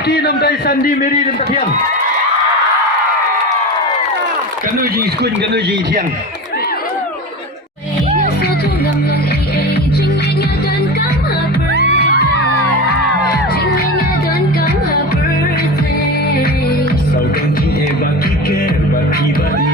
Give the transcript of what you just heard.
bakti nam dai Sandi meri Ryntathiang. Kanu ji skun kanu ji thiang. Sau con chị em baki ke baki baki